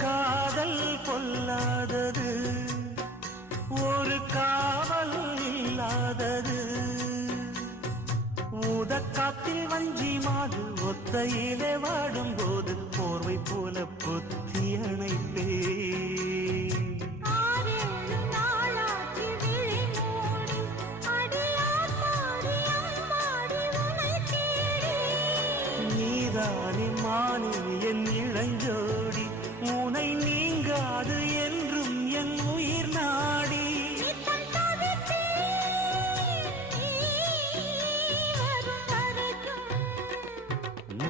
காதல் பொல்லாதது, ஒரு காவல் இல்லாதது. ஊதக்காத்தில் வஞ்சி மாது ஒத்தையிலே வாடும்போது போர்வை போல பொத்தி அணைப்பே. நீதானே மானே என் இளஞ்சோடி, உனை நீங்காது என்றும் என் உயிர் நாடி.